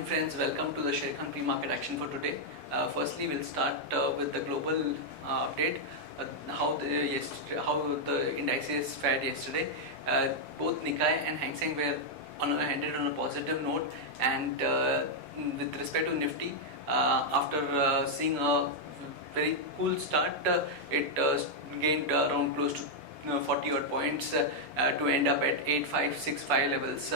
morning friends, welcome to the Sharekhan pre-market action for today. Firstly, we'll start with the global update, how the indices fared yesterday. Both Nikkei and Hang Seng were ended on a positive note, and with respect to Nifty, after seeing a very cool start, it gained around close to 40 odd points to end up at 8565 levels.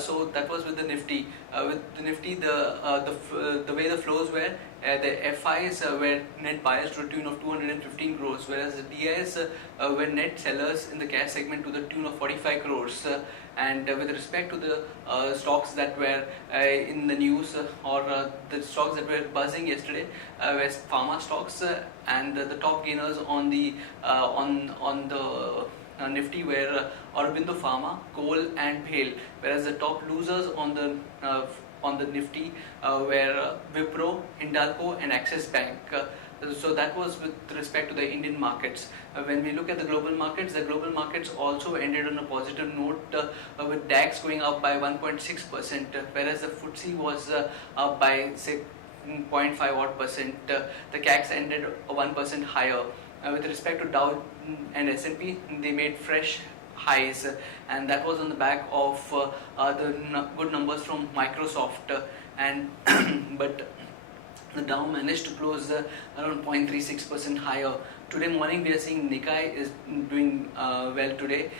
So that was with the Nifty. With the Nifty, the way the flows were, the FIs were net buyers to the tune of 215 crores, whereas the DIs were net sellers in the cash segment to the tune of 45 crores. And with respect to the stocks that were in the news, or the stocks that were buzzing yesterday, were pharma stocks, and the top gainers on the Nifty were Aurobindo Pharma, Coal and Bhel, whereas the top losers on the Nifty were Wipro, Hindalco and Axis Bank. So that was with respect to the Indian markets. When we look at the global markets also ended on a positive note, with DAX going up by 1.6%, whereas the FTSE was up by say 0.5 odd percent. The CAC ended 1% higher. With respect to Dow and S&P, they made fresh highs, and that was on the back of the good numbers from Microsoft, and but the Dow managed to close around 0.36% higher. Today morning we are seeing Nikkei is doing well today,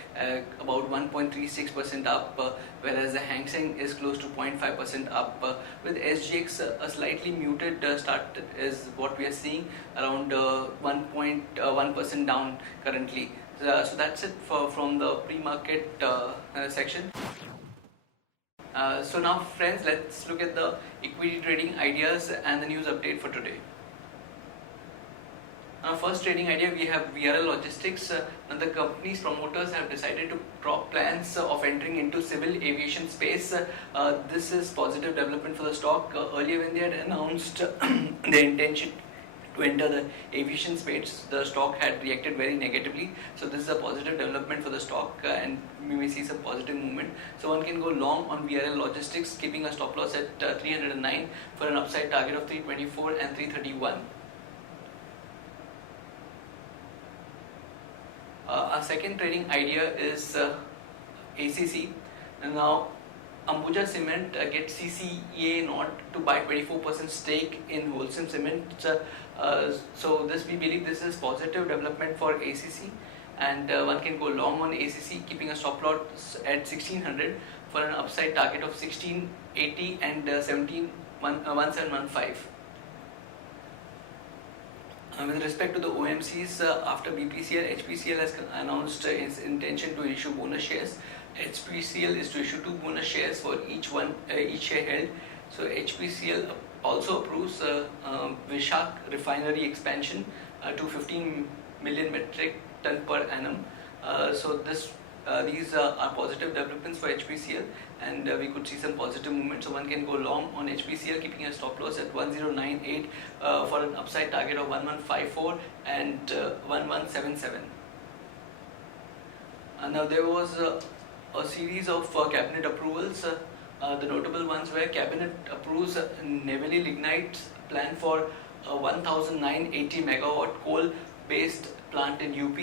about 1.36% up, whereas the Hang Seng is close to 0.5% up. With SGX a slightly muted start is what we are seeing, around 1.1% down currently. So that's it from the pre-market section. So now friends, let's look at the equity trading ideas and the news update for today. First trading idea, we have VRL Logistics. And the company's promoters have decided to drop plans of entering into civil aviation space. This is positive development for the stock. Earlier when they had announced their intention to enter the aviation space, the stock had reacted very negatively. So this is a positive development for the stock, and we may see some positive movement. So one can go long on VRL Logistics, keeping a stop loss at 309 for an upside target of 324 and 331. Our second trading idea is ACC. And now Ambuja Cement gets CCEA nod to buy 24% stake in Wholesome Cement. So this, we believe this is positive development for ACC, and one can go long on ACC, keeping a stop loss at 1600 for an upside target of 1680 and 1715. With respect to the OMCs, after BPCL, HPCL has announced its intention to issue bonus shares. HPCL is to issue 2 bonus shares for each share held. So HPCL also approves Vishak refinery expansion to 15 million metric ton per annum. So these are positive developments for HPCL, and we could see some positive movement. So one can go long on HPCL, keeping a stop loss at 1098 for an upside target of 1154 and 1177. Now there was a series of cabinet approvals. The notable ones were cabinet approves Neyveli Lignite's plan for a 1980 megawatt coal based plant in UP.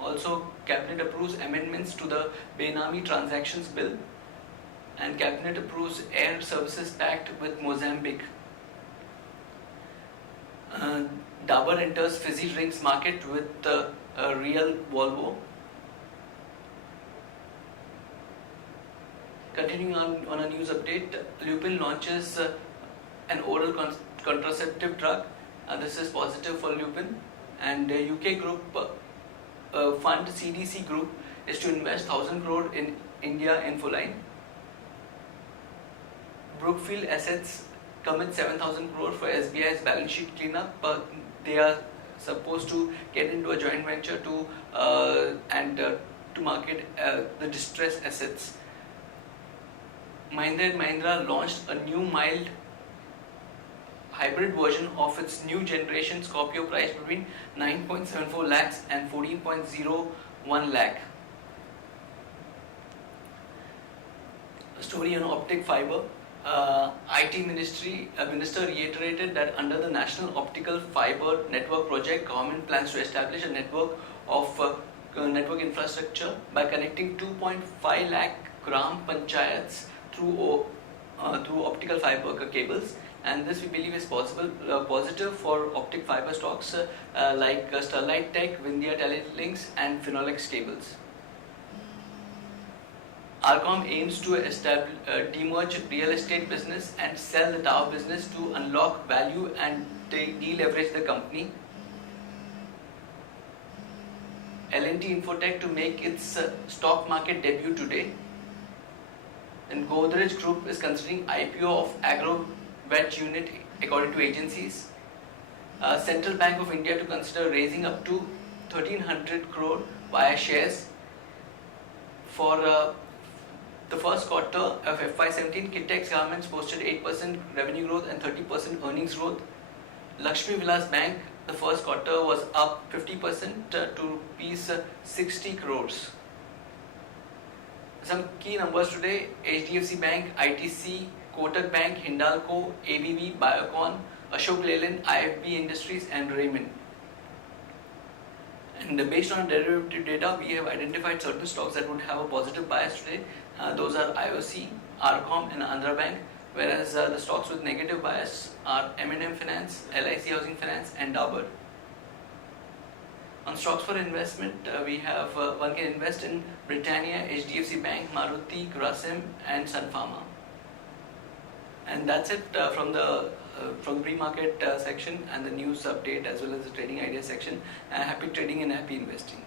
Also, cabinet approves amendments to the Benami Transactions Bill, and cabinet approves Air Services Pact with Mozambique. Dabur enters fizzy drinks market with a real Volvo. Continuing on a news update, Lupin launches an oral contraceptive drug. This is positive for Lupin. And UK Group fund CDC Group is to invest 1,000 crore in India Infoline. Brookfield Assets commit 7,000 crore for SBI's balance sheet cleanup. They are supposed to get into a joint venture to market the distressed assets. Mahindra & Mahindra launched a new mild hybrid version of its new generation Scorpio, priced between 9.74 lakhs and 14.01 lakh. A story on optic fiber. IT minister reiterated that under the National Optical Fiber Network project, government plans to establish a network of network infrastructure by connecting 2.5 lakh gram panchayats through optical fiber cables, and this we believe is positive for optic fiber stocks like Sterlite Tech, Vindhya Telelinks, and Finolex cables. Arcom aims to demerge real estate business and sell the tower business to unlock value and deleverage the company. L&T Infotech to make its stock market debut today. And Godrej Group is considering IPO of Agro Veg unit according to agencies. Central Bank of India to consider raising up to 1300 crore via shares for the first quarter of FY17. Kitex Garments posted 8% revenue growth and 30% earnings growth. Lakshmi Vilas Bank, the first quarter was up 50% to rupees 60 crores. Some key numbers today: HDFC Bank, ITC, Kotak Bank, Hindalco, ABB, Biocon, Ashok Leyland, IFB Industries, and Raymond. And based on derivative data, we have identified certain stocks that would have a positive bias today. Those are IOC, Arcom, and Andhra Bank, whereas the stocks with negative bias are M&M Finance, LIC Housing Finance, and Dabur. On stocks for investment, we have one can invest in Britannia, HDFC Bank, Maruti, Grasim, and Sun Pharma. And that's it from the pre-market section and the news update as well as the trading idea section. Happy trading and happy investing.